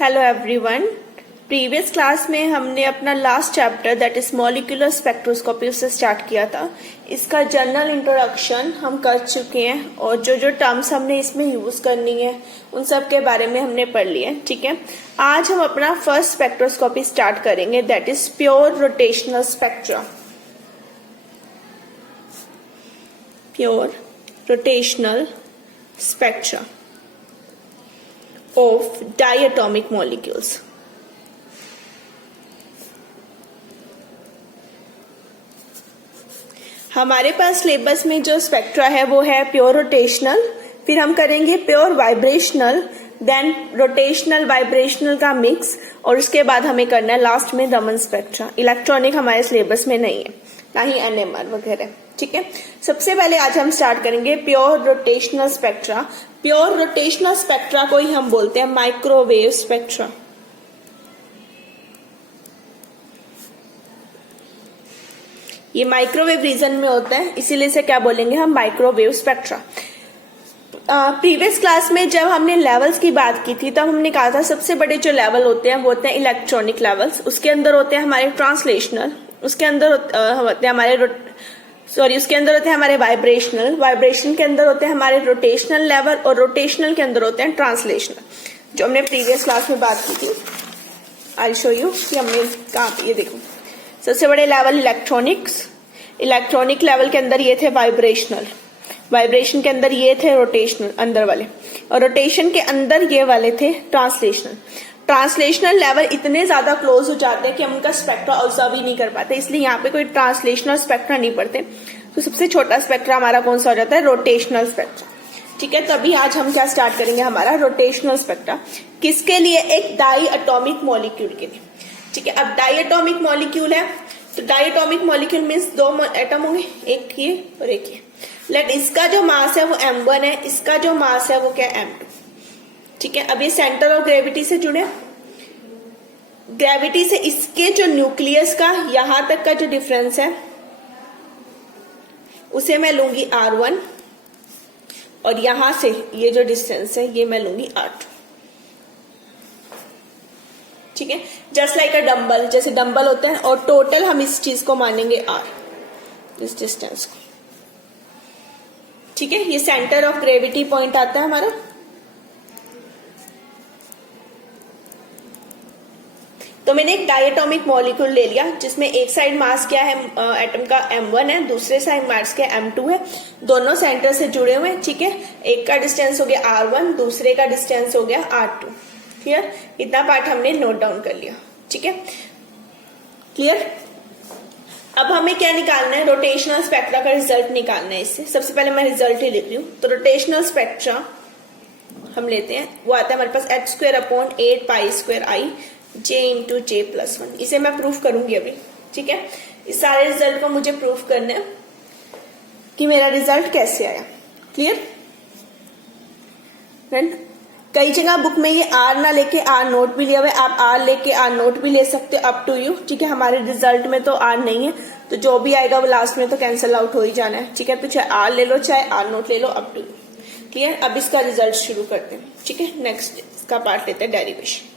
Hello everyone. Previous class में हमने अपना last chapter that is molecular spectroscopy से स्टार्ट किया था। इसका जनरल इंट्रोडक्शन हम कर चुके हैं और जो जो टर्म्स हमने इसमें यूज करनी है उन सब के बारे में हमने पढ़ लिया है। ठीक है, आज हम अपना फर्स्ट स्पेक्ट्रोस्कोपी स्टार्ट करेंगे that is pure rotational spectra. Pure rotational spectra of diatomic molecules। हमारे पास सिलेबस में जो स्पेक्ट्रा है वो है प्योर रोटेशनल, फिर हम करेंगे pure vibrational, then rotational vibrational का मिक्स, और उसके बाद हमें करना है लास्ट में रमन स्पेक्ट्रा। इलेक्ट्रॉनिक हमारे सिलेबस में नहीं है, ना ही एनएमआर वगैरह। ठीक है, सबसे पहले आज हम स्टार्ट करेंगे pure rotational spectra. Pure rotational spectra को ही हम बोलते हैं माइक्रोवेव स्पेक्ट्रा। ये माइक्रोवेव रीजन में होता है, इसीलिए इसे क्या बोलेंगे हम, माइक्रोवेव स्पेक्ट्रा। प्रीवियस क्लास में जब हमने लेवल्स की बात की थी तब हमने कहा था सबसे बड़े जो लेवल होते हैं वो होते हैं इलेक्ट्रॉनिक लेवल्स, उसके अंदर होते हैं हमारे ट्रांसलेशनल, उसके अंदर होते हैं हमारे उसके अंदर होते हैं हमारे वाइब्रेशनल, वाइब्रेशन के अंदर होते हैं हमारे रोटेशनल लेवल, और रोटेशनल के अंदर होते हैं ट्रांसलेशनल, जो हमने प्रीवियस क्लास में बात की थी। आई शो यू कि हमने कहा, ये देखो सबसे बड़े लेवल इलेक्ट्रॉनिक्स, इलेक्ट्रॉनिक लेवल के अंदर ये थे वाइब्रेशनल, वाइब्रेशन के अंदर ये थे रोटेशनल अंदर वाले, और रोटेशन के अंदर ये वाले थे ट्रांसलेशनल। ट्रांसलेशनल लेवल इतने ज्यादा क्लोज हो जाते हैं कि हम उनका स्पेक्ट्रा ऑब्जर्व ही नहीं कर पाते, इसलिए यहाँ पे कोई ट्रांसलेशनल स्पेक्ट्रा नहीं पढ़ते। तो सबसे छोटा स्पेक्ट्रा हमारा कौन सा हो जाता है, रोटेशनल स्पेक्ट्रा। ठीक है, तभी आज हम क्या स्टार्ट करेंगे, हमारा रोटेशनल स्पेक्ट्रा। किसके लिए, एक डाई एटॉमिक मॉलिक्यूल के लिए। ठीक है, अब डाई एटॉमिक मॉलिक्यूल है तो डाई एटॉमिक मॉलिक्यूल मीन्स दो एटम होंगे, एक ये और एक ये। लेट इसका जो मास है वो m1 है, इसका जो मास है वो क्या m2। ठीक है, अब ये सेंटर ऑफ ग्रेविटी से जुड़े, ग्रेविटी से इसके जो न्यूक्लियस का यहां तक का जो डिफरेंस है उसे मैं लूंगी r1, और यहां से ये जो डिस्टेंस है ये मैं लूंगी r2। ठीक है, जस्ट लाइक अ डंबल, जैसे डंबल होते हैं, और टोटल हम इस चीज को मानेंगे r, इस डिस्टेंस को। ठीक है, ये सेंटर ऑफ ग्रेविटी पॉइंट आता है हमारा। तो मैंने एक डायटोमिक मॉलिक्यूल ले लिया जिसमें एक साइड मास क्या है एटम का m1 है, दूसरे साइड मास क्या m2 है, दोनों सेंटर से जुड़े हुए हैं। ठीक है, एक का डिस्टेंस हो गया r1, दूसरे का डिस्टेंस हो गया r2। क्लियर, इतना पार्ट हमने नोट डाउन कर लिया। ठीक है, क्लियर। अब हमें क्या निकालना है, रोटेशनल स्पेक्ट्रा का रिजल्ट निकालना है। इससे सबसे पहले मैं रिजल्ट ही लिख रही हूँ। तो रोटेशनल स्पेक्ट्रा हम लेते हैं, वो आता है हमारे पास h²/8π²I J+1। इसे मैं प्रूफ करूंगी अभी। ठीक है, इस सारे रिजल्ट को मुझे प्रूफ करना है कि मेरा रिजल्ट कैसे आया। क्लियर फ्रेंड, कई जगह बुक में ये R ना लेके R नोट भी लिया हुआ है, आप R लेके R नोट भी ले सकते हो, अप टू यू। ठीक है, हमारे रिजल्ट में तो R नहीं है, तो जो भी आएगा वो लास्ट में तो कैंसिल आउट हो ही जाना है। ठीक है, तो चाहे R ले लो चाहे R नोट ले लो, अप टू यू। क्लियर, अब इसका रिजल्ट शुरू करते हैं। ठीक है, नेक्स्ट इसका पार्ट लेते हैं डेरिवेशन।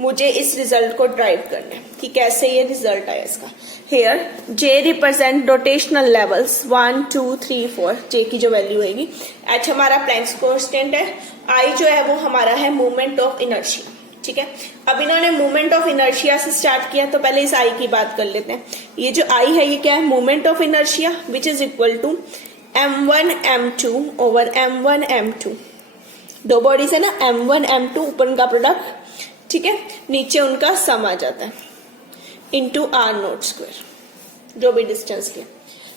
मुझे इस रिजल्ट को ड्राइव करना है कि कैसे ये रिजल्ट आया इसका। Here J represent rotational levels 1 2 3 4, J की जो वैल्यू होगी। H हमारा प्लैंक्स कांस्टेंट है, I जो है वो हमारा है मूवमेंट ऑफ इनर्शिया। ठीक है, अब इन्होंने मूवमेंट ऑफ इनर्शिया से स्टार्ट किया, तो पहले इस I की बात कर लेते हैं। ये जो I है ये क्या है, movement of inertia which is equal to m1 m2 over m1 m2। दो बॉडीज है ना, m1 m2, ऊपर का प्रोडक्ट, ठीक है, नीचे उनका सम आ जाता है, इंटू r0², जो भी डिस्टेंस के।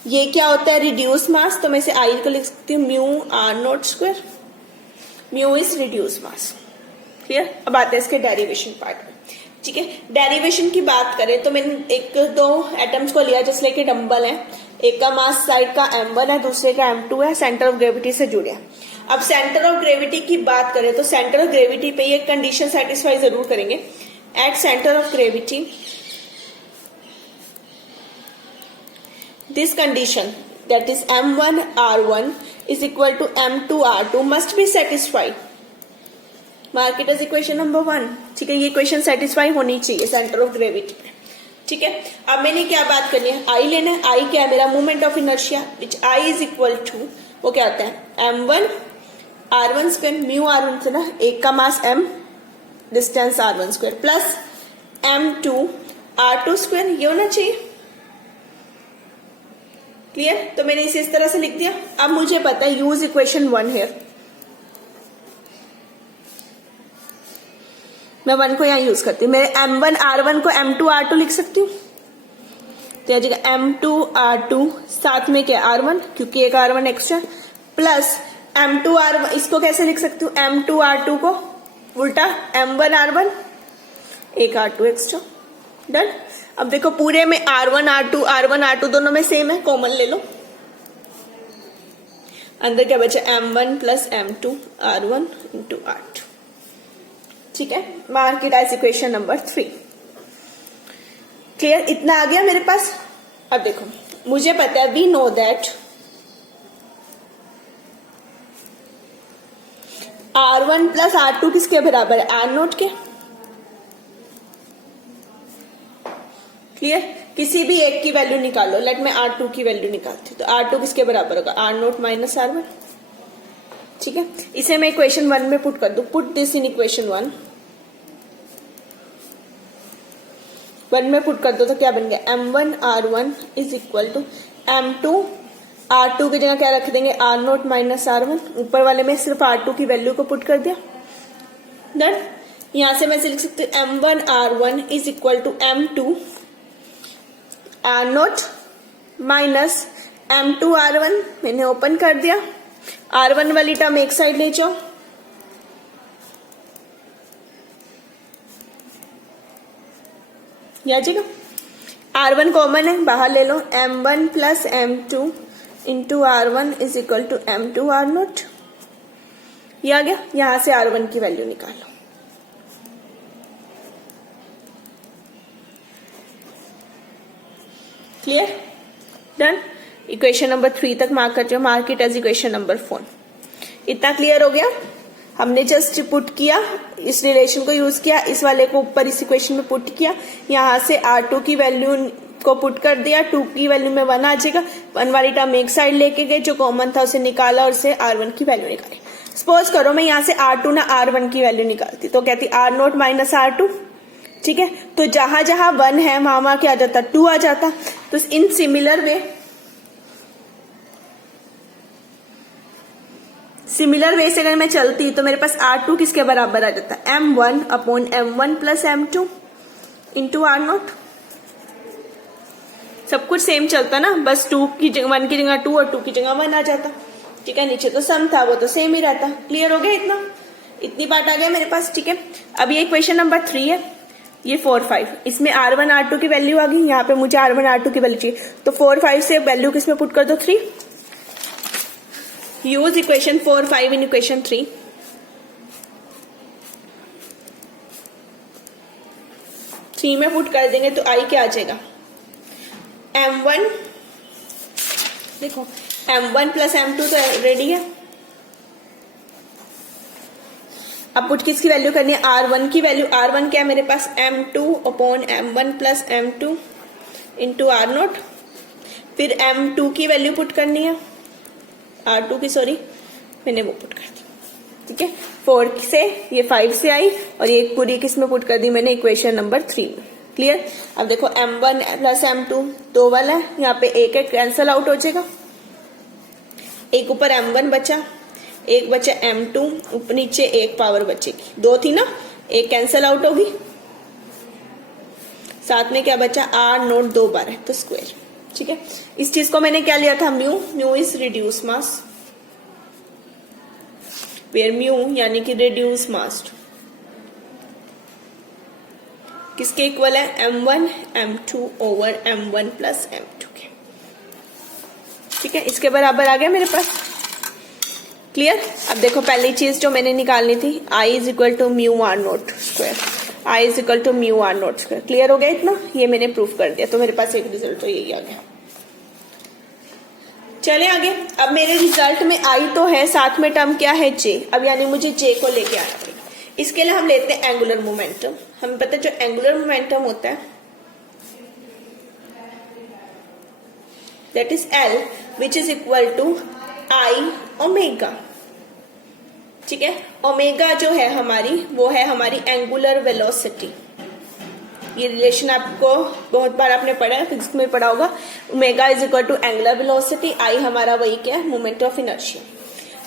ये क्या होता है, रिड्यूस मास, तो मैं इसे I को लिख सकती हूँ mu r0²। Mu is reduce mass. Clear, अब आते हैं इसके डेरिवेशन पार्ट में। ठीक है, डेरिवेशन की बात करें तो मैंने एक दो एटम्स को लिया जैसे कि डंबल है, एक का मास साइड का m1 है, दूसरे का m2 है, सेंटर ऑफ ग्रेविटी से जुड़े। अब सेंटर ऑफ ग्रेविटी की बात करें तो सेंटर ऑफ ग्रेविटी पे ये कंडीशन सेटिस्फाई जरूर करेंगे। At centre of gravity this condition that is m1 r1 is equal to m2 r2 must be satisfied। Mark it as equation number 1। ठीक है, ये इक्वेशन सेटिस्फाई होनी चाहिए सेंटर ऑफ ग्रेविटी पे। ठीक है, अब मैंने क्या बात करनी है, आई लेना है। आई क्या है, मेरा moment of inertia, which I is equal to, वो क्या आता है, m1 r1 square, mu r1 से ना, एक का मास m, distance r1 square, plus m2 r2 square, ये होना चाहिए। क्लियर, तो मैंने इसे इस तरह से लिख दिया। अब मुझे पता है यूज इक्वेशन 1 हियर, मैं 1 को यहां यूज करती हूँ। मेरे m1 r1 को m2 r2 लिख सकती हूँ, तो जगह m2 r2 साथ में क्या r1, क्योंकि एक r1 extra, plus m2 r1, इसको कैसे लिख सकती हूँ, m2 r2 को उल्टा m1 r1, एक r2 एक्स्ट्रा, डन। अब देखो पूरे में r1 r2 दोनों में सेम है, कॉमन ले लो। अंदर क्या बचा, m1 plus m2 r1 into r2। ठीक है, mark it as equation number 3। Clear, इतना आ गया मेरे पास। अब देखो, मुझे पता है we know that r1 plus r2 किसके बराबर है, r0 के। क्लियर, किसी भी एक की वैल्यू निकालो, लेट मैं r2 की वैल्यू निकालती हूँ, तो r2 किसके बराबर होगा, r0 माइनस r1। ठीक है, इसे मैं इक्वेशन 1 में पुट कर दूं, पुट दिस इन इक्वेशन 1 में पुट कर दो तो क्या बन गया, m1 r1 is equal to m2 r2 की जगह क्या रख देंगे, r0 माइनस r1। ऊपर वाले में सिर्फ r2 की वैल्यू को पुट कर दिया, डन। यहां से मैं लिख सकती हूँ m1 r1 is equal to m2 r0 minus m2 r1, मैंने ओपन कर दिया। r1 वाली टर्म एक साइड ले जाओ, याजिएगा, r1 कॉमन है, बाहर ले लो, m1 plus m2 into r1 is equal to m2 r0। ये आ गया, यहां से r1 की वैल्यू निकालो। Clear, done. इक्वेशन नंबर 3 तक मार्क करते हो, mark it as equation number 4। इतना क्लियर हो गया, हमने जस्ट पुट किया, इस रिलेशन को यूज किया, इस वाले को ऊपर इस इक्वेशन में पुट किया, यहां से r2 की वैल्यू को पुट कर दिया, 2 की वैल्यू में 1 आ जाएगा, 1 वाली टर्म एक साइड लेके गए, जो कॉमन था उसे निकाला और उसे r1 की वैल्यू निकाली। सपोज करो मैं यहां से r2 ना r1 की वैल्यू निकालती, तो कहती r0 माइनस r2। ठीक है, तो जहां जहां 1 है वहां क्या आ जाता, 2 आ जाता। तो इन सिमिलर वे से अगर मैं चलती तो मेरे पास R2 किसके बराबर आ जाता, m1 upon m1 plus m2 into r0। सब कुछ सेम चलता ना, बस 1 की जगह 2 और 2 की जगह 1 आ जाता। ठीक है, नीचे तो सम था, वो तो सेम ही रहता। क्लियर हो गया, इतनी पार्ट आ गया मेरे पास। ठीक है, अब ये इक्वेशन नंबर 3 है, ये 4 5, इसमें r1 r2 की वैल्यू आ गई, यहाँ पे मुझे r1 r2 की वैल्यू चाहिए, तो 4 5 से वैल्यू किसमें पुट कर दो, 3। Use equation 4 5 in equation 3। में पुट कर देंगे तो आई क्या आ जाएगा, m1, देखो m1 प्लस m2 तो रेडी है। अब पुट किसकी वैल्यू करनी है, r1 की वैल्यू। r1 क्या है मेरे पास, m2 upon m1 plus m2 into r0। फिर m2 की वैल्यू पुट करनी है, r2 की, सॉरी मैंने वो पुट कर दी। ठीक है, 4 से ये 5 से आई और ये पूरी किस में पुट कर दी मैंने, इक्वेशन नंबर 3 में। क्लियर, अब देखो m1 प्लस m2 2 वाला है, यहाँ पे एक कैंसल आउट हो जाएगा, एक ऊपर m1 बचा, एक बचा m2, ऊपर नीचे एक पावर बचेगी, 2 थी ना, एक कैंसल आउट होगी, साथ में क्या बचा, r0 2 बार है तो स्क्वायर। ठीक है, इस चीज को मैंने क्या लिया था, mu is reduce mass, where mu यानी कि रिड्यूस मास किसके इक्वल है, m1 m2 over m1 plus m2 के। ठीक है, इसके बराबर आ गया मेरे पास। क्लियर, अब देखो पहली चीज जो मैंने निकालनी थी, I is equal to mu r0 square, I is equal to mu r0 square. Clear हो गया इतना, ये मैंने प्रूफ कर दिया, तो मेरे पास एक रिजल्ट तो यही आ गया। चले आगे, अब मेरे रिजल्ट में I तो है, साथ में टर्म क्या है J। अब यानी मुझे J को लेके आना पड़ेगा। इसके लिए हम लेते हैं एंगुलर मोमेंटम। हमें पता है जो एंगुलर मोमेंटम होता है that is L which is equal to I omega. ठीक है, ओमेगा जो है हमारी वो है हमारी एंगुलर वेलोसिटी। ये रिलेशन आपको बहुत बार आपने पढ़ा है, फिजिक्स में पढ़ा होगा। Omega is equal to angular velocity, आई हमारा वही क्या है, मोमेंट ऑफ इनर्शिया।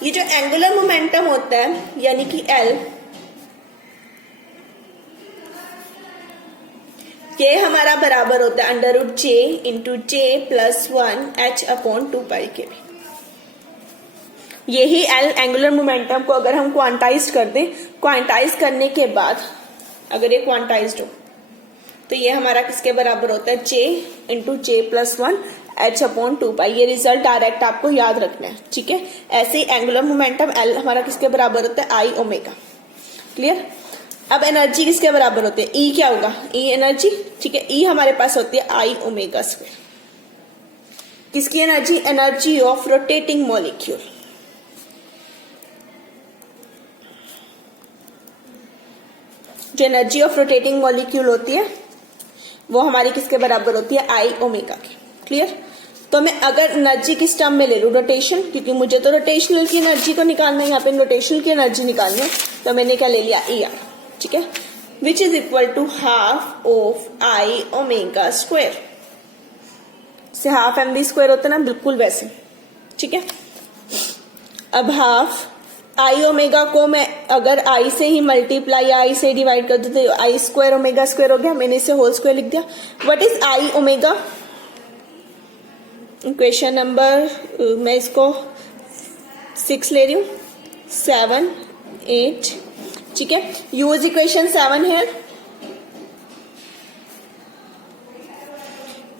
ये जो एंगुलर मोमेंटम होता है यानी कि L, ये हमारा बराबर होता है √J into J plus 1 H upon 2 पाई के भी। यही L एंगुलर मोमेंटम को अगर हम क्वांटाइज कर दें, क्वांटाइज करने के बाद अगर ये क्वांटाइज्ड हो तो ये हमारा किसके बराबर होता है, J into J plus 1 H upon 2 पाई। ये रिजल्ट डायरेक्ट आपको याद रखना है। ठीक है, ऐसे ही एंगुलर मोमेंटम L हमारा किसके बराबर होता है, I ओमेगा। क्लियर। अब एनर्जी किसके बराबर होती है, E क्या होगा, E एनर्जी। ठीक है, E हमारे पास होती है I ओमेगा स्क्वायर। किसकी energy, energy of rotating molecule. जो एनर्जी ऑफ रोटेटिंग मॉलिक्यूल होती है वो हमारी किसके बराबर होती है, I ओमेगा की। क्लियर। तो मैं अगर एनर्जी किस टर्म में ले लूं, रोटेशन, क्योंकि मुझे तो रोटेशनल की एनर्जी को निकालना है, यहाँ पे रोटेशनल की एनर्जी निकालनी है, तो मैंने क्या ले लिया, ER। ठीक है, which is equal to half of I omega square. से हाफ mv स्क्वायर होता है ना, बिल्कुल वैसे। ठीक है, अब हाफ I ओमेगा को मैं अगर I से ही मल्टीप्लाई I से डिवाइड कर दूं तो I स्क्वायर ओमेगा स्क्वायर हो गया, मैंने इसे होल स्क्वायर लिख दिया। What is I omega, equation number मैं इसको 6 ले रही हूं, 7, 8। ठीक है, यूज इक्वेशन 7 है।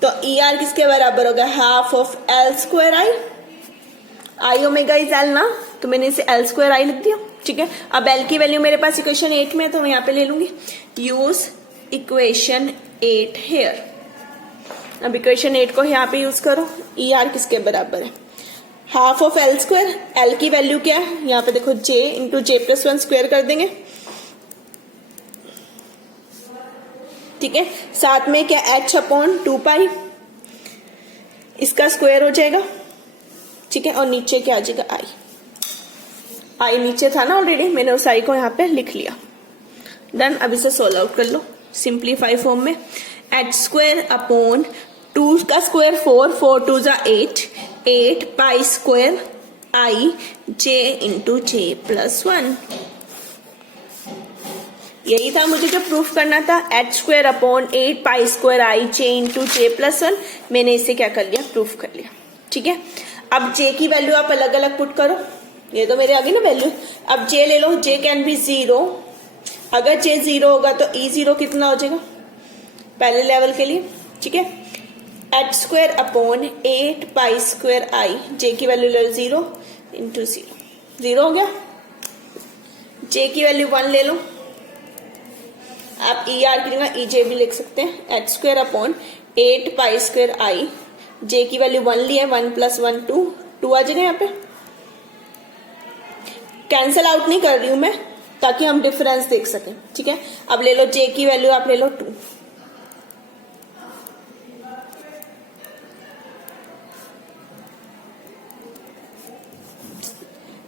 तो ER किसके बराबर होगा, half of L square I omega is L ना, तो मैंने इसे L स्क्वायर I लिख दिया। ठीक है, अब L की वैल्यू मेरे पास इक्वेशन 8 में है तो मैं यहाँ पे ले लूंगी, यूज इक्वेशन 8 हेयर। अब इक्वेशन 8 को यहाँ पे यूज करो। ER किसके बराबर है, half of L square. L की वैल्यू क्या है, यहाँ पे देखो J into J plus 1 square कर देंगे। ठीक है, साथ में क्या H अपॉन 2 पाई, इसका स्क्वायर हो जाएगा। ठीक है, और नीचे क्या आ जाएगा, I नीचे था ना ऑलरेडी, मैंने उस I को यहाँ पे लिख लिया। डन। अब इसे सोल्व आउट कर लो सिंप्लीफाई फॉर्म में। H स्क्वायर अपॉन 2 का स्क्वायर 4, 4 2 जा 8 pi square I J into J plus 1। यही था मुझे जो प्रूफ करना था, H square upon 8 pi square I J into J plus 1। मैंने इसे क्या कर लिया, प्रूफ कर लिया। ठीक है, अब J की वैल्यू आप अलग अलग पुट करो, ये तो मेरे आगे ना वैल्यू। अब J ले लो, J कैन बी 0। अगर J 0 होगा तो E0 कितना हो जाएगा पहले लेवल के लिए। ठीक है, H square upon 8 pi square I, J की वैल्यू ले लो 0 इंटू 0, 0 हो गया। J की वैल्यू 1 ले लो, आप ER की जगह EJ भी लिख सकते हैं। H square upon 8 pi square I, J की वैल्यू 1 ली है, 1 प्लस 1 2 आ जाएगा। यहाँ पे कैंसल आउट नहीं कर रही हूं मैं, ताकि हम डिफरेंस देख सकें। ठीक है, अब ले लो J की वैल्यू, आप ले लो 2।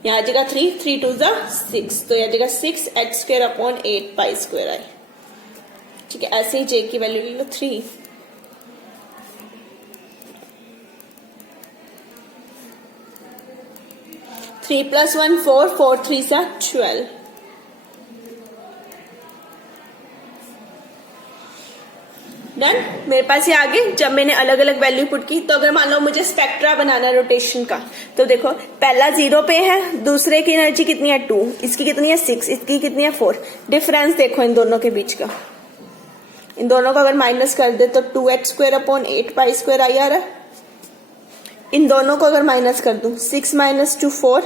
यहाँ आ जाएगा 3, 3 2 जा 6, तो यहाँ जाएगा 6 H square upon 8 pi square I। ठीक है, ऐसे ही J की वैल्यू ले लो 3। थ्री प्लस 1 4, 4 3 सा 12। डन। मेरे पास ये आगे जब मैंने अलग अलग वैल्यू पुट की, तो अगर मान लो मुझे स्पेक्ट्रा बनाना है रोटेशन का, तो देखो पहला 0 पे है, दूसरे की एनर्जी कितनी है 2, इसकी कितनी है 6, इसकी कितनी है 4। डिफरेंस देखो इन दोनों के बीच का, इन दोनों को अगर माइनस कर दे तो 2H square upon 8 pi square I आ रहा है। इन दोनों को अगर माइनस कर दूं, 6 माइनस 2 4,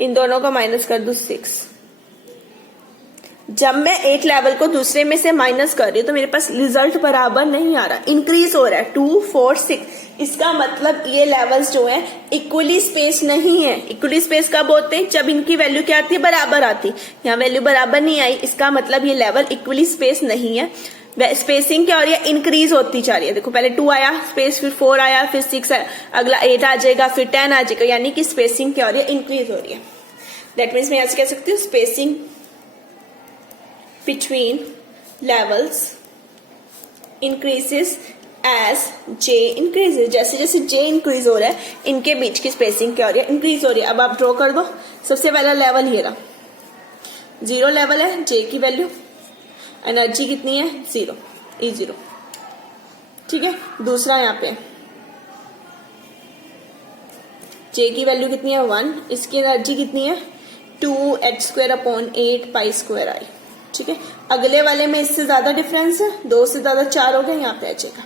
इन दोनों को माइनस कर दूं 6। जब मैं एक लेवल को दूसरे में से माइनस कर रही हूं तो मेरे पास रिजल्ट बराबर नहीं आ रहा, इंक्रीज हो रहा है। 2 4 6, इसका मतलब ये लेवल्स जो है इक्वली स्पेस नहीं है। इक्वली स्पेस कब होते हैं? जब इनकी वैल्यू क्या आती है? बराबर आती है। यहाँ वैल्यू बराबर नहीं आई, इसका मतलब ये लेवल इक्वली स्पेस नहीं है। स्पेसिंग क्या हो रही है? इंक्रीज होती जा रही है। देखो पहले 2 आया स्पेस, फिर 4 आया, फिर 6 आया, अगला 8 आ जाएगा, फिर 10 आ जाएगा, यानी कि स्पेसिंग क्या हो रही है? इंक्रीज हो रही है। दैट मीन्स मैं ऐसे कह सकती हूँ spacing between levels increases as J increases. जैसे जैसे जे इंक्रीज हो रहा है इनके बीच की स्पेसिंग क्या हो रही है? इंक्रीज हो रही है। अब आप ड्रॉ कर दो। सबसे पहला लेवल ये रहा, 0 लेवल है, जे की वैल्यू, एनर्जी कितनी है? 0, E0, ठीक है। दूसरा यहाँ पे जे की वैल्यू कितनी है? 1, इसकी एनर्जी कितनी है? 2h² / 8π²i, ठीक है। अगले वाले में इससे ज्यादा डिफरेंस है, 2 से ज्यादा 4 हो गए, यहाँ पे आ जाएगा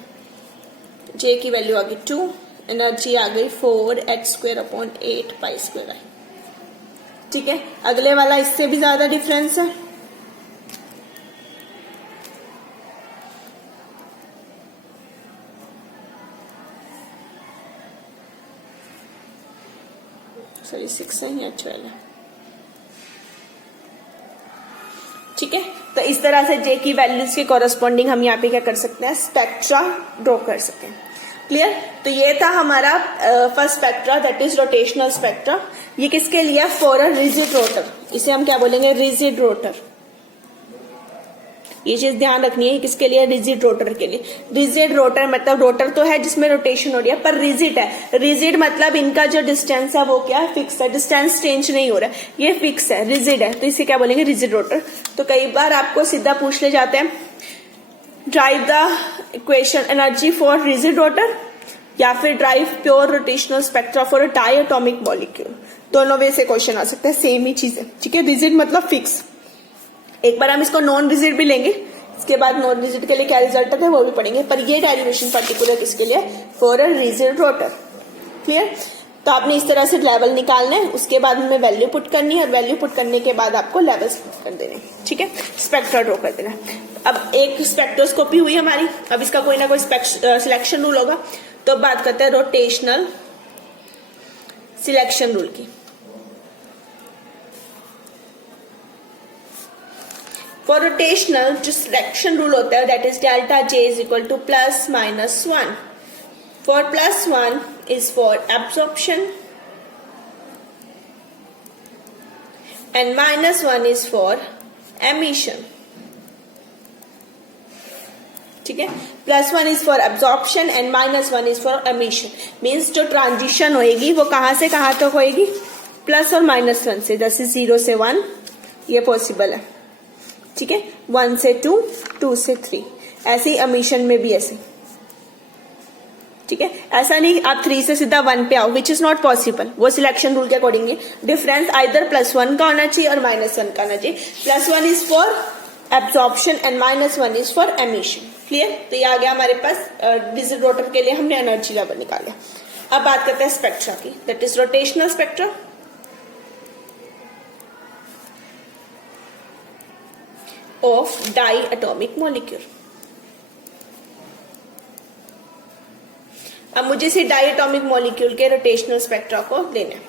जे की वैल्यू आ गई 2, एनर्जी आ गई 4h² / 8π²i, ठीक है। अगले वाला इससे भी ज्यादा डिफरेंस है, सॉरी 6 है या 12 है, ठीक है। तो इस तरह से जे की वैल्यूज के कॉरेस्पॉन्डिंग हम यहाँ पे क्या कर सकते हैं? स्पेक्ट्रा ड्रॉ कर सकते हैं। क्लियर? तो ये था हमारा first spectra, that is rotational spectra. ये किसके लिए? For a rigid rotor. इसे हम क्या बोलेंगे? Rigid rotor. ये चीज ध्यान रखनी है, किसके लिए? रिजिड रोटर के लिए। रिजिड रोटर मतलब रोटर तो है जिसमें रोटेशन हो रही है, पर रिजिड है। रिजिड मतलब इनका जो डिस्टेंस है वो क्या है? फिक्स है, डिस्टेंस चेंज नहीं हो रहा है, ये फिक्स है, रिजिड है, तो इसे क्या बोलेंगे? Rigid rotor. तो कई बार आपको सीधा पूछ ले जाते हैं drive the equation energy for rigid rotor, या फिर drive pure rotational spectra for a diatomic molecule. दोनों वे से क्वेश्चन आ सकता है, सेम ही चीज है, ठीक है। रिजिड मतलब फिक्स। एक बार हम इसको नॉन रिजिड भी लेंगे, इसके बाद नॉन रिजिड के लिए क्या रिजल्ट है वो भी पढ़ेंगे, पर ये डेरिवेशन पर्टिकुलर किसके लिए? For a rigid rotor. Clear? तो आपने इस तरह से लेवल निकालना है, उसके बाद हमें वैल्यू पुट करनी है, और वैल्यू पुट करने के बाद आपको लेवल्स पुट कर देने, ठीक है। स्पेक्ट्रा ड्रॉ कर देना। अब एक स्पेक्ट्रोस्कोपी हुई हमारी, अब इसका कोई ना कोई सिलेक्शन रूल होगा, तो अब बात करते हैं रोटेशनल सिलेक्शन रूल की। फॉर रोटेशनल जो सिलेक्शन रूल होता है that is delta J is equal to +-1। For +1 is for absorption and -1 is for emission, ठीक है। +1 is for absorption and -1 is for emission. Means जो ट्रांजिशन होएगी वो कहां से कहां तक होएगी? प्लस और -1 से, जैसे 0 से 1 ये पॉसिबल है, ठीक है। 1 से 2, 2 से 3, ऐसे ही एमिशन में भी ऐसे, ठीक है। ऐसा नहीं आप 3 से सीधा 1 पे आओ, विच इज नॉट पॉसिबल। वो सिलेक्शन रूल के अकॉर्डिंग डिफरेंस आइदर +1 का होना चाहिए और -1 का होना चाहिए। +1 is for absorption and -1 is for emission. Clear? तो ये आ गया हमारे पास रिजिड रोटर के लिए हमने एनर्जी लेवल निकाला। अब बात करते हैं स्पेक्ट्रा की, that is rotational spectra of diatomic molecule। अब मुझे इसे डायटोमिक मॉलिक्यूल के रोटेशनल स्पेक्ट्रा को लेना है,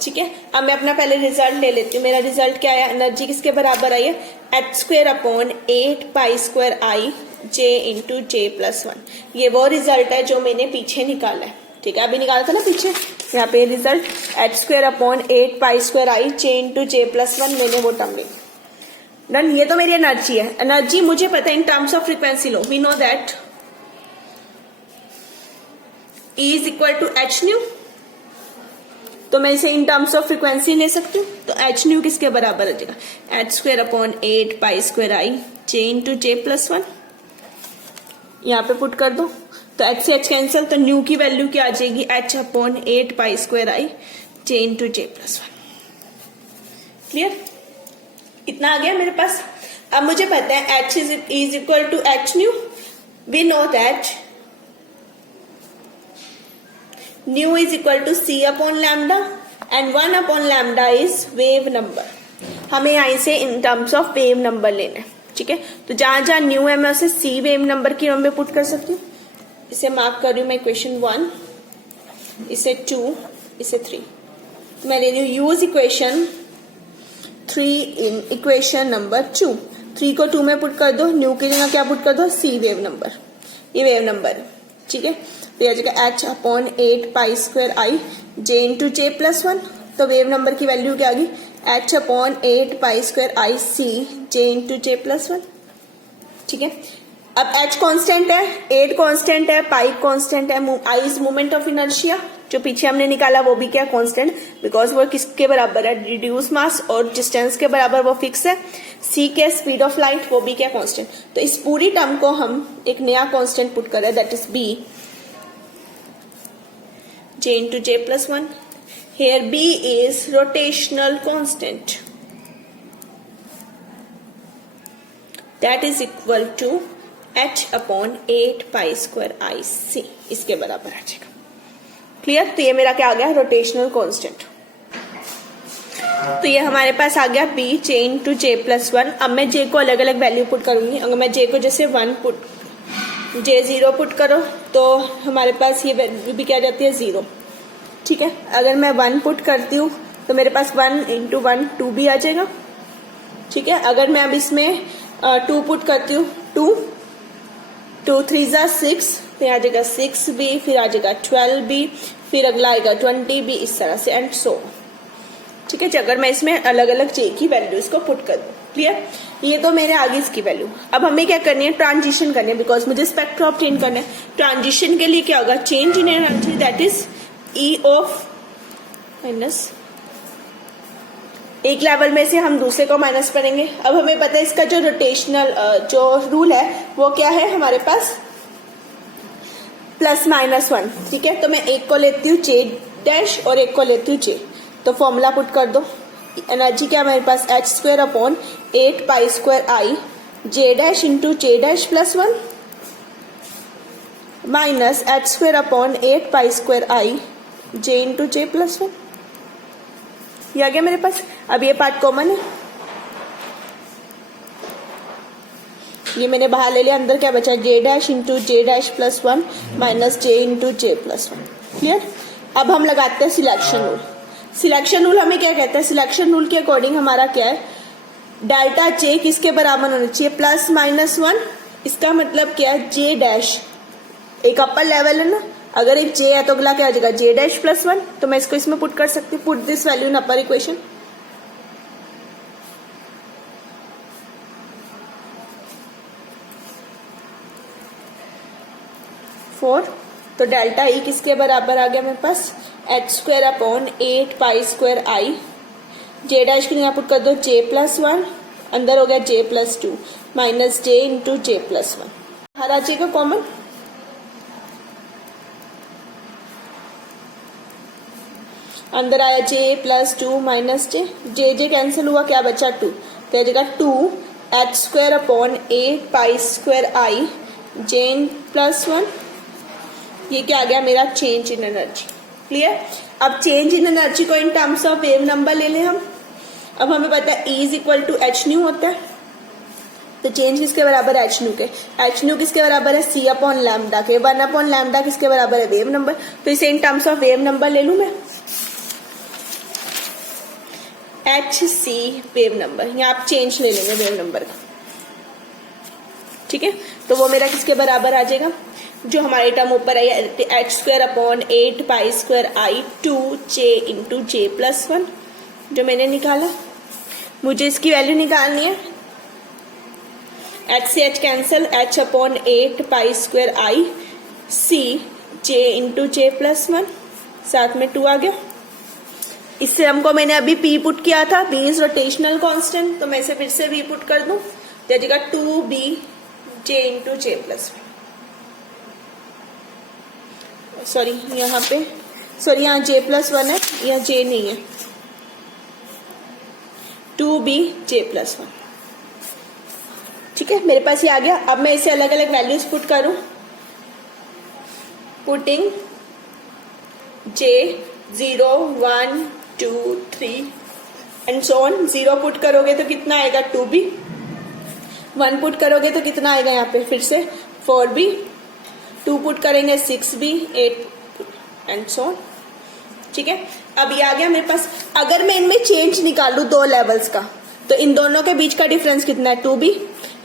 ठीक है। अब मैं अपना पहले रिजल्ट ले लेती हूँ। मेरा रिजल्ट क्या है? एनर्जी किसके बराबर आई है? h² / 8π²i J × J+1। ये वो रिजल्ट है जो मैंने पीछे निकाला है, ठीक है। अभी निकाला था ना पीछे, यहाँ पे result h² / 8π²i J × J+1, मैंने वो टर्म ली। डन। ये तो मेरी एनर्जी है। एनर्जी मुझे पता है इन टर्म्स ऑफ फ्रीक्वेंसी लो, we know that E is equal to h², तो मैं इसे इन टर्म्स ऑफ फ्रीक्वेंसी ले सकती हूँ। तो h² किसके बराबर हो जाएगा? h² / 8π²i J × J+1। यहाँ पे पुट कर दो, तो h से h कैंसिल, तो न्यू की वैल्यू क्या आ जाएगी? h/ 8π²i J × J+1। Clear? इतना आ गया मेरे पास। अब मुझे पता है h is equal to h²। We know that nu is equal to c/λ and 1/λ is wave number. हमें यहां से in terms of wave number लेना है, ठीक है, तो जहां जहां न्यू है मैं उसे सी वेव नंबर की में पुट कर सकती हूँ। इसे मार्क कर रही हूँ मैं इक्वेशन 1, इसे 2, इसे 3। तो मैं ले रही हूँ use equation 3 in equation number 2। 3 को 2 में पुट कर दो, न्यू की जगह क्या पुट कर दो, सी वेव नंबर, ये वेव नंबर है। ठीक है, तो यह जगह h अपॉन 8 पाई स्क्वायर आई जे इंटू जे प्लस 1। तो वेव नंबर की वैल्यू क्या आ गई, h अपॉन 8 पाई स्क्वायर आई सी जे इंटू जे प्लस 1। ठीक है, अब h कांस्टेंट है, 8 कांस्टेंट है, पाई कांस्टेंट है, I is moment of inertia जो पीछे हमने निकाला वो भी क्या कांस्टेंट, बिकॉज वो किसके बराबर है, रिड्यूस मास और डिस्टेंस के बराबर वो फिक्स है। c के स्पीड ऑफ लाइट वो भी क्या कांस्टेंट। तो इस पूरी टर्म को हम एक नया कांस्टेंट पुट कर रहे हैं, that is b j into j plus 1. Here b is rotational constant, that is equal to h upon 8 pi square I c, इसके बराबर आ जाएगा। क्लियर, तो ये मेरा क्या आ गया, रोटेशनल कांस्टेंट। तो ये हमारे पास आ गया b j into j plus 1। अब मैं j को अलग अलग वैल्यू पुट करूंगी। अगर मैं j को जैसे 1 पुट, j 0 पुट करो तो हमारे पास ये वैल्यू भी क्या जाती है, 0। ठीक है, अगर मैं 1 पुट करती हूँ तो मेरे पास 1 इंटू 1 2 भी आ जाएगा। ठीक है, अगर मैं अब इसमें 2 पुट करती हूँ, 2 3 जा 6, फिर आ जाएगा 6b, फिर आ जाएगा 12b, फिर अगला आएगा 20b, इस तरह से एंड सो। ठीक है, अगर मैं इसमें अलग अलग j की वैल्यूज को पुट कर दूँ। क्लियर, ये तो मेरे आगे इसकी वैल्यू। अब हमें क्या करनी है, ट्रांजिशन करनी है, बिकॉज मुझे स्पेक्ट्रा ऑब्टेन करना है। ट्रांजिशन के लिए क्या होगा, change in energy, that is E of minus, एक लेवल में से हम दूसरे को माइनस करेंगे। अब हमें पता है इसका जो रोटेशनल जो रूल है वो क्या है हमारे पास, +-1। ठीक है, तो मैं एक को लेती हूँ j डैश और एक को लेती हूँ j, तो फॉर्मूला पुट कर दो। एनर्जी क्या हमारे पास, h² upon 8 pi square I j dash into j dash plus 1 minus h² upon 8 pi square I j into j plus 1। ये आ गया मेरे पास। अब ये पार्ट कॉमन है, ये मैंने बाहर ले लिया, अंदर क्या बचा, j dash into j dash plus 1 minus j into j plus 1। Clear, अब हम लगाते हैं सिलेक्शन रूल। सिलेक्शन रूल हमें क्या कहता है, सिलेक्शन रूल के अकॉर्डिंग हमारा क्या है, डेल्टा j किसके बराबर होना चाहिए, +-1। इसका मतलब क्या है, j डैश एक अपर लेवल है ना, अगर एक j है तो अगला क्या आ जाएगा, j डैश प्लस 1। तो मैं इसको इसमें पुट कर सकती हूँ, put this value in upper equation. तो डेल्टा ई किसके बराबर आ गया मेरे पास, h² upon 8 pi square I, j dash की यहाँ पुट कर दो j प्लस 1, अंदर हो गया j plus 2 minus j into j plus 1, बाहर आ जाएगा कॉमन। अंदर आया j plus 2 minus j, j cancel हुआ, क्या बचा 2, तो आ जाएगा 2h² upon 8 pi square I j plus 1। ये क्या आ गया मेरा, चेंज इन एनर्जी। क्लियर, अब चेंज इन एनर्जी को इन टर्म्स ऑफ वेव नंबर ले लें हम। अब हमें पता है E is equal to H new होता है, तो चेंज किसके बराबर है, एच न्यू के। एच न्यू किसके बराबर है, c अपॉन लैम्डा के। 1 अपॉन लैम्डा किसके बराबर है, वेव नंबर। तो इसे इन टर्म्स ऑफ वेव नंबर ले लूं मैं, एच सी वेव नंबर। यहाँ आप चेंज ले लेंगे वेव नंबर का। ठीक है, तो वो मेरा किसके बराबर आ जाएगा, जो हमारी टर्म ऊपर आई h² अपॉन 8 पाई स्क्वायर आई 2j इंटू j प्लस 1 जो मैंने निकाला। मुझे इसकी वैल्यू निकालनी है, h से h cancel, h upon 8 pi square I c j into j plus 1, साथ में 2 आ गया। इससे हमको मैंने अभी p पुट किया था, b इज रोटेशनल कांस्टेंट, तो मैं इसे फिर से b पुट कर दूं, तो जाएगा 2b j into j plus 1। Sorry यहाँ पे, सॉरी यहाँ j प्लस 1 है, यहाँ j नहीं है, 2b j प्लस 1। ठीक है, मेरे पास ये आ गया। अब मैं इसे अलग अलग वैल्यूज पुट करूं, putting j 0 1 2 3 and so on. 0 put करोगे तो कितना आएगा, 2b। 1 पुट करोगे तो कितना आएगा यहाँ पे, फिर से 4b, 2 पुट करेंगे 6b, 8 एंड सो ऑन। ठीक है, अब ये आ गया मेरे पास। अगर मैं इनमें चेंज निकालू 2 लेवल्स का, तो इन दोनों के बीच का डिफरेंस कितना है, 2b,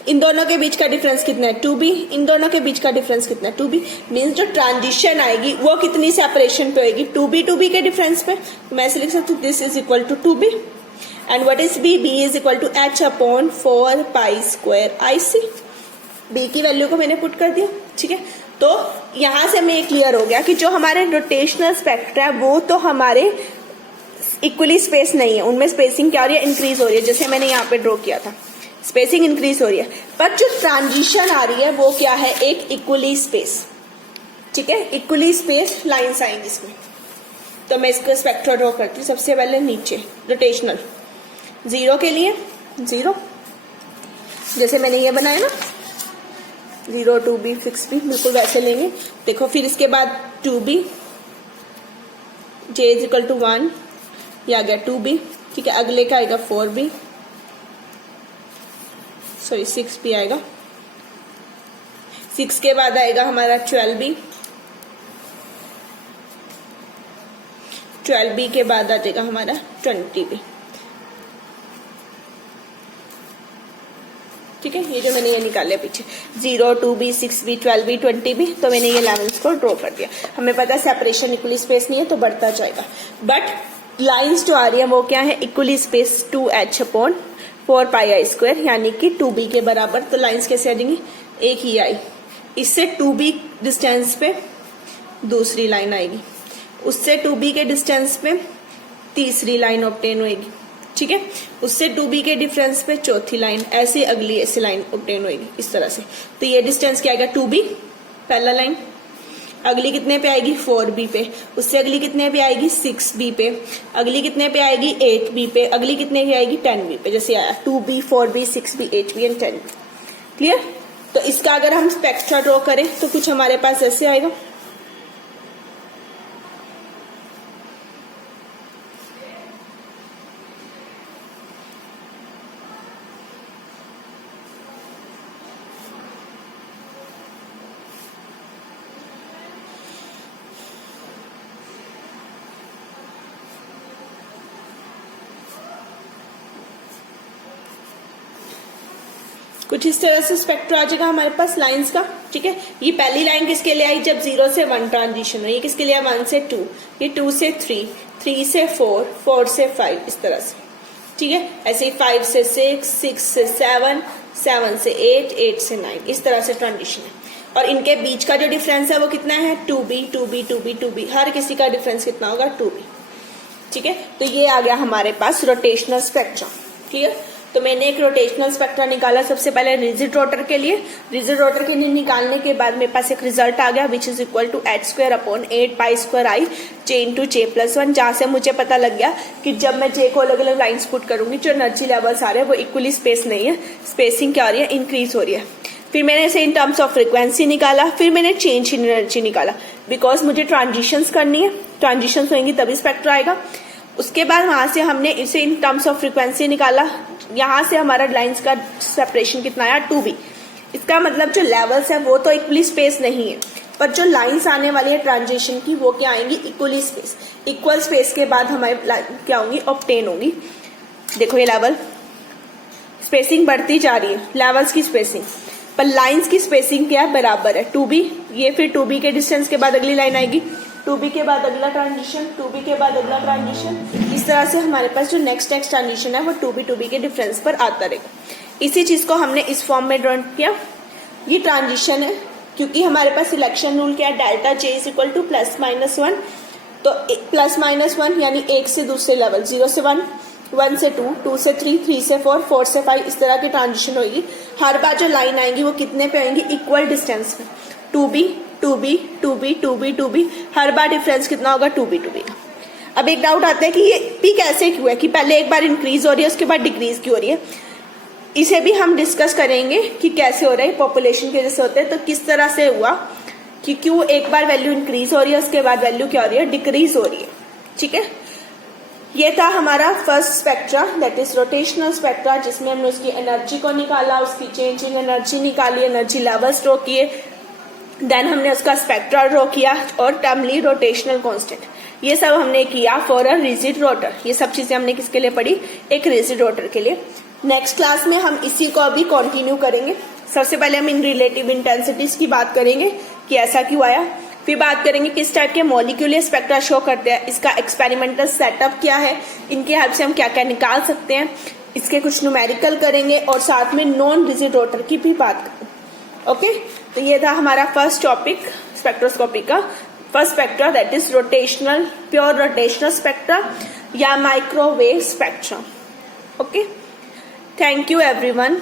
इन दोनों के बीच का डिफरेंस कितना है, 2b, इन दोनों के बीच का डिफरेंस कितना है, 2b। मीन्स जो ट्रांजिशन आएगी वो कितनी सेपरेशन पे होगी, 2b के डिफरेंस पे। तो मैं ऐसे लिख सकती हूँ this is equal to 2b and what is b, b is equal to h upon 4 pi square IC। b की वैल्यू को मैंने पुट कर दिया। ठीक है, तो यहां से हमें क्लियर हो गया कि जो हमारे रोटेशनल स्पेक्ट्रा है वो तो हमारे इक्वली स्पेस नहीं है, उनमें स्पेसिंग क्या हो रही है, इंक्रीज हो रही है, जैसे मैंने यहाँ पे ड्रॉ किया था, स्पेसिंग इंक्रीज हो रही है। पर जो ट्रांजिशन आ रही है वो क्या है, एक इक्वली स्पेस। ठीक है, इक्वली स्पेस लाइन्स आएंगी इसमें। तो मैं इसको स्पेक्ट्रा ड्रॉ करती हूँ। सबसे पहले नीचे रोटेशनल 0 के लिए 0, जैसे मैंने ये बनाया ना 0, 2b, 6b, बिल्कुल वैसे लेंगे। देखो फिर इसके बाद 2b, j is equal to 1, ये आ गया 2b। ठीक है, अगले का आएगा 4b, सॉरी 6b आएगा। 6 के बाद आएगा हमारा 12b, 12b के बाद आ जाएगा हमारा 20b। ठीक है, ये जो मैंने ये निकाले पीछे 0, 2b, 6b, 12b, 20b, तो मैंने ये लेवल्स को ड्रॉ कर दिया। हमें पता है सेपरेशन इक्वली स्पेस नहीं है तो बढ़ता जाएगा, बट लाइंस जो आ रही है वो क्या है, इक्वली स्पेस 2h अपॉन 4 पाई आई स्क्वायर, यानी कि 2b के बराबर। तो लाइंस कैसे आ जाएंगी, एक ही आई, इससे 2b डिस्टेंस पे दूसरी लाइन आएगी, उससे 2b के डिस्टेंस पे तीसरी लाइन ऑब्टेन होगी। ठीक है, उससे 2b के डिफरेंस पे चौथी लाइन, ऐसे अगली ऐसी लाइन ऑब्टेन होगी इस तरह से। तो ये डिस्टेंस क्या आएगा, 2b पहला लाइन, अगली कितने पे आएगी 4b पे, उससे अगली कितने पे आएगी 6b पे, अगली कितने पे आएगी 8b पे, अगली कितने पे आएगी 10b पे, जैसे आया 2b, 4b, 6b, 8b and 10b। Clear. तो इसका अगर हम स्पेक्ट्रा ड्रॉ करें तो कुछ हमारे पास ऐसे आएगा। कुछ इस तरह से स्पेक्ट्रा आ जाएगा हमारे पास लाइंस का। ठीक है, ये पहली लाइन किसके लिए आई, जब 0 से 1 ट्रांजिशन हो। ये किसके लिए, 1 से 2, ये 2 से 3, 3 से 4, 4 से 5, इस तरह से। ठीक है, ऐसे ही 5 से 6, 6 से 7, 7 से 8, 8 से 9, इस तरह से ट्रांजिशन है। और इनके बीच का जो डिफरेंस है वो कितना है, 2b, 2b, 2b, 2b, हर किसी का डिफरेंस कितना होगा, 2b। ठीक है, तो ये आ गया हमारे पास रोटेशनल स्पेक्ट्रा। क्लियर। तो मैंने एक रोटेशनल स्पेक्ट्रा निकाला सबसे पहले रिजिड रोटर के लिए। रिजिड रोटर के लिए निकालने के बाद मेरे पास एक रिजल्ट आ गया which is equal to h square upon 8 pi square I j into j plus 1, जहां से मुझे पता लग गया कि जब मैं j को अलग अलग लाइन्स पुट करूंगी जो एनर्जी लेवल्स आ रहे हैं वो इक्वली स्पेस नहीं है, स्पेसिंग क्या हो रही है, इंक्रीज हो रही है। फिर मैंने इसे इन टर्म्स ऑफ फ्रीक्वेंसी निकाला, फिर मैंने चेंज इन एनर्जी निकाला, बिकॉज मुझे ट्रांजिशंस करनी है, ट्रांजिशंस होंगी तभी स्पेक्ट्रा आएगा। उसके बाद वहां से हमने इसे इन टर्म्स ऑफ फ्रीक्वेंसी निकाला, यहां से हमारा लाइंस का सेपरेशन कितना आया, 2b। इसका मतलब जो लेवल्स है वो तो इक्वली स्पेस नहीं है, पर जो लाइंस आने वाली है ट्रांजिशन की वो क्या आएंगी, इक्वली स्पेस। इक्वल स्पेस के बाद हमारी क्या होंगी, ऑब्टेन होंगी। देखो ये लेवल स्पेसिंग बढ़ती जा रही है, लेवल्स की स्पेसिंग, पर लाइंस की स्पेसिंग क्या है, बराबर है 2b। ये फिर 2b के डिस्टेंस के बाद अगली लाइन आएगी, 2b के बाद अगला ट्रांजिशन, 2b के बाद अगला ट्रांजिशन। इस तरह से हमारे पास जो नेक्स्ट ट्रांजिशन है वो 2b के डिफरेंस पर आता रहेगा। इसी चीज को हमने इस फॉर्म में ड्रॉ किया। ये ट्रांजिशन है क्योंकि हमारे पास सिलेक्शन रूल क्या है, delta j is equal two plus minus 1। तो प्लस माइनस 1 यानी एक से दूसरे लेवल, 0 से 1, 1 से 2, 2 से 3, 3 से 4, 4 से 5, इस तरह की ट्रांजिशन होगी। हर बार जो लाइन आएंगी वो कितने पे आएंगी, इक्वल डिस्टेंस में, 2b, 2b, 2b, 2b, 2b, हर बार डिफरेंस कितना होगा, 2b, 2b का। अब एक डाउट आता है कि ये पीक ऐसे क्यों है, कि पहले एक बार इंक्रीज हो रही है उसके बाद डिक्रीज क्यों हो रही है। इसे भी हम डिस्कस करेंगे कि कैसे हो रहा है, पॉपुलेशन के जैसे होते हैं तो किस तरह से हुआ कि क्यों एक बार वैल्यू इंक्रीज हो रही है उसके बाद वैल्यू क्या हो रही है, डिक्रीज हो रही है। ठीक है, ये था हमारा first spectra, that is rotational spectra, जिसमें हमने उसकी एनर्जी को निकाला, उसकी चेंज इन एनर्जी निकाली, एनर्जी लेवल्स ड्रॉ किए, देन हमने उसका स्पेक्ट्रा ड्रॉ किया और टर्मली रोटेशनल कांस्टेंट, ये सब हमने किया फॉर अ रिजिड रोटर। ये सब चीजें हमने किसके लिए पढ़ी? एक रिजिड रोटर के लिए। नेक्स्ट क्लास में हम इसी को अभी कंटिन्यू करेंगे। सबसे पहले हम इन रिलेटिव इंटेंसिटीज की बात करेंगे कि ऐसा क्यों आया, फिर बात करेंगे किस टाइप के मॉलिक्यूलर स्पेक्ट्रा शो करते हैं, इसका एक्सपेरिमेंटल सेटअप क्या है, इनके हेल्प से हम क्या क्या निकाल सकते हैं, इसके कुछ न्यूमेरिकल करेंगे और साथ में नॉन रिजिड रोटर की भी बात करेंगे। ओके, तो ये था हमारा फर्स्ट टॉपिक स्पेक्ट्रोस्कोपी का, first spectra that is rotational, pure rotational spectra या microwave spectrum. Okay, thank you everyone.